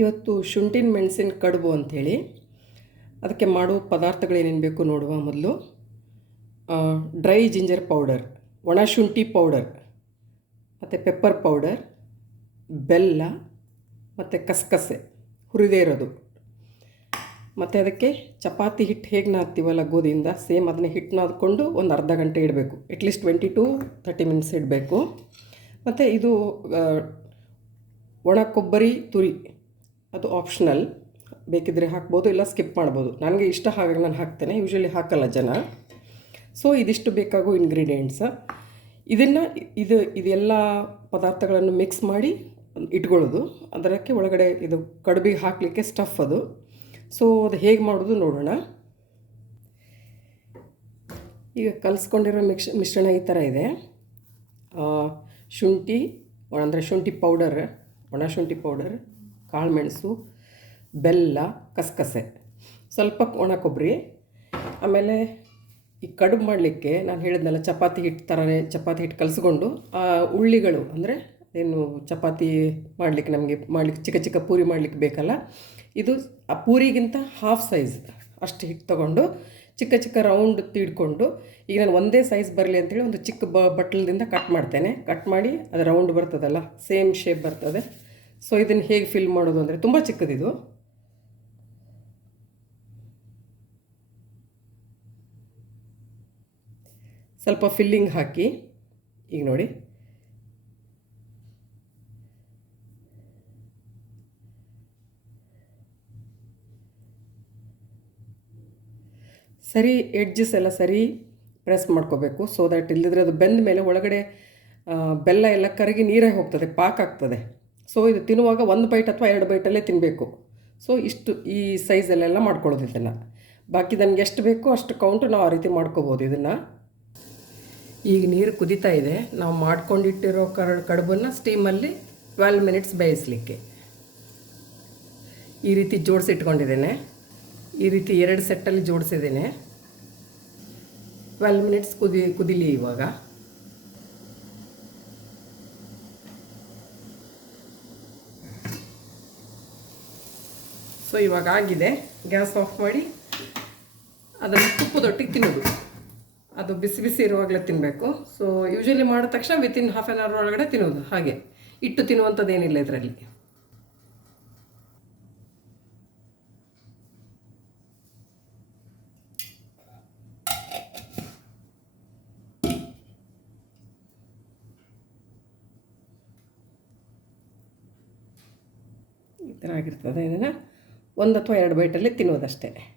ಇವತ್ತು ಶುಂಠಿನ ಮೆಣಸಿನ ಕಡುಬು ಅಂಥೇಳಿ. ಅದಕ್ಕೆ ಮಾಡೋ ಪದಾರ್ಥಗಳೇನೇನು ಬೇಕು ನೋಡುವ ಮೊದಲು ಡ್ರೈ ಜಿಂಜರ್ ಪೌಡರ್, ಒಣ ಶುಂಠಿ ಪೌಡರ್, ಮತ್ತು ಪೆಪ್ಪರ್ ಪೌಡರ್, ಬೆಲ್ಲ, ಮತ್ತು ಕಸಕಸೆ, ಹುರಿದೇ ಇರೋದು. ಮತ್ತು ಅದಕ್ಕೆ ಚಪಾತಿ ಹಿಟ್ಟು ಹೇಗೆ ನಾದ್ತೀವಲ್ಲ ಗೋಧಿಯಿಂದ, ಸೇಮ್ ಅದನ್ನ ಹಿಟ್ಟು ನಾದ್ಕೊಂಡು ಒಂದು ಅರ್ಧ ಗಂಟೆ ಇಡಬೇಕು. At least twenty to thirty minutes ಇಡಬೇಕು. ಮತ್ತು ಇದು ಒಣ ಕೊಬ್ಬರಿ ತುರಿ. ಅದು ಆಪ್ಷನಲ್ ಬೇಕಿದ್ದರೆ ಹಾಕ್ಬೋದು, ಇಲ್ಲ ಸ್ಕಿಪ್ ಮಾಡ್ಬೋದು. ನನಗೆ ಇಷ್ಟ ಹಾಗಾಗಿ ನಾನು ಹಾಕ್ತೇನೆ. ಯೂಶ್ವಲಿ ಹಾಕಲ್ಲ ಜನ. ಸೊ ಇದಿಷ್ಟು ಬೇಕಾಗೋ ಇಂಗ್ರೀಡಿಯೆಂಟ್ಸ ಇದನ್ನು ಇದು ಇದೆಲ್ಲ ಪದಾರ್ಥಗಳನ್ನು ಮಿಕ್ಸ್ ಮಾಡಿ ಇಟ್ಕೊಳ್ಳೋದು. ಅದಕ್ಕೆ ಒಳಗಡೆ ಇದು ಕಡುಬಿಗೆ ಹಾಕಲಿಕ್ಕೆ ಸ್ಟಫ್ ಅದು. ಸೊ ಅದು ಹೇಗೆ ಮಾಡೋದು ನೋಡೋಣ. ಈಗ ಕಲಿಸ್ಕೊಂಡಿರೋ ಮಿಕ್ಸ್ ಮಿಶ್ರಣ ಈ ಥರ ಇದೆ. ಶುಂಠಿ, ಅಂದರೆ ಶುಂಠಿ ಪೌಡರ್ ಒಣ ಶುಂಠಿ ಪೌಡರ್ ಕಾಳುಮೆಣಸು ಬೆಲ್ಲ, ಕಸಕಸೆ. ಸ್ವಲ್ಪ ಒಣ ಕೊಬ್ಬರಿ, ಆಮೇಲೆ ಈ ಕಡುಬು ಮಾಡಲಿಕ್ಕೆ ನಾನು ಹೇಳಿದ್ನಲ್ಲ ಚಪಾತಿ ಹಿಟ್ಟು ಥರನೇ ಚಪಾತಿ ಹಿಟ್ಟು ಕಲಸ್ಕೊಂಡು, ಆ ಉಳ್ಳಿಗಳು ಅಂದರೆ ಏನು ಚಪಾತಿ ಮಾಡಲಿಕ್ಕೆ ನಮಗೆ ಮಾಡಲಿಕ್ಕೆ ಚಿಕ್ಕ ಚಿಕ್ಕ ಪೂರಿ ಮಾಡಲಿಕ್ಕೆ ಬೇಕಲ್ಲ, ಇದು ಆ ಪೂರಿಗಿಂತ ಹಾಫ್ ಸೈಜ್ ಅಷ್ಟು ಹಿಟ್ಟು ತೊಗೊಂಡು ಚಿಕ್ಕ ಚಿಕ್ಕ ರೌಂಡ್ ತೀಡ್ಕೊಂಡು, ಈಗ ನಾನು ಒಂದೇ ಸೈಜ್ ಬರಲಿ ಅಂತೇಳಿ ಒಂದು ಚಿಕ್ಕ ಬ ಬಟ್ಲದಿಂದ ಕಟ್ ಮಾಡ್ತೇನೆ. ಕಟ್ ಮಾಡಿ ಅದು ರೌಂಡ್ ಬರ್ತದಲ್ಲ ಸೇಮ್ ಶೇಪ್ ಬರ್ತದೆ. ಸೊ ಇದನ್ನು ಹೇಗೆ ಫಿಲ್ ಮಾಡೋದು ಅಂದರೆ ತುಂಬ ಚಿಕ್ಕದಿದು. ಸ್ವಲ್ಪ ಫಿಲ್ಲಿಂಗ್ ಹಾಕಿ, ಈಗ ನೋಡಿ. ಸರಿ ಎಡ್ಜಸ್ ಎಲ್ಲ ಸರಿ ಪ್ರೆಸ್ ಮಾಡ್ಕೋಬೇಕು. ಸೊ ದ್ಯಾಟ್ ಇಲ್ಲದ್ರೆ ಅದು ಬೆಂದ ಮೇಲೆ ಒಳಗಡೆ ಬೆಲ್ಲ ಎಲ್ಲ ಕರಗಿ ನೀರೇ ಹೋಗ್ತದೆ ಪಾಕ್ ಆಗ್ತದೆ ಸೊ ಇದು ತಿನ್ನುವಾಗ ಒಂದು ಬೈಟ್ ಅಥವಾ ಎರಡು ಬೈಟಲ್ಲೇ ತಿನ್ನಬೇಕು ಸೊ ಇಷ್ಟು ಈ ಸೈಜಲ್ಲೆಲ್ಲ ಮಾಡ್ಕೊಳ್ಳೋದು ಇದನ್ನು. ಬಾಕಿ ನನಗೆ ಎಷ್ಟು ಬೇಕೋ ಅಷ್ಟು ಕೌಂಟು ನಾವು ಆ ರೀತಿ ಮಾಡ್ಕೋಬೋದು ಇದನ್ನು. ಈಗ ನೀರು ಕುದೀತಾ ಇದೆ. ನಾವು ಮಾಡ್ಕೊಂಡಿಟ್ಟಿರೋ ಕರ್, ಕಡುಬನ್ನು ಸ್ಟೀಮಲ್ಲಿ ಟ್ವೆಲ್ ಮಿನಿಟ್ಸ್ ಬೇಯಿಸಲಿಕ್ಕೆ. ಈ ರೀತಿ ಜೋಡಿಸಿಟ್ಕೊಂಡಿದ್ದೇನೆ. ಈ ರೀತಿ ಎರಡು ಸೆಟ್ಟಲ್ಲಿ ಜೋಡಿಸಿದ್ದೇನೆ. ಟ್ವೆಲ್ ಮಿನಿಟ್ಸ್ ಕುದಿ, ಕುದಿಲಿ ಇವಾಗ. ಸೊ, ಇವಾಗ ಆಗಿದೆ. ಗ್ಯಾಸ್ ಆಫ್ ಮಾಡಿ ಅದನ್ನು ತುಪ್ಪದೊಟ್ಟಿಗೆ ತಿನ್ನೋದು. ಅದು ಬಿಸಿ ಬಿಸಿ ಇರುವಾಗಲೇ ತಿನ್ನಬೇಕು ಸೊ ಯೂಶಲಿ ಮಾಡಿದ ತಕ್ಷಣ ವಿತಿನ್ ಹಾಫ್ ಆನ್ ಅವರ್ ಒಳಗಡೆ ತಿನ್ನೋದು. ಹಾಗೆ. ಇಟ್ಟು ತಿನ್ನುವಂಥದ್ದು ಏನಿಲ್ಲ ಇದರಲ್ಲಿ. ಈ ಥರ ಆಗಿರ್ತದೆ ಇದನ್ನು. ಒಂದು ಅಥವಾ ಎರಡು ಬೈಟಲ್ಲಿ ತಿನ್ನೋದಷ್ಟೇ.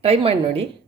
ಟ್ರೈ ಮಾಡಿ ನೋಡಿ.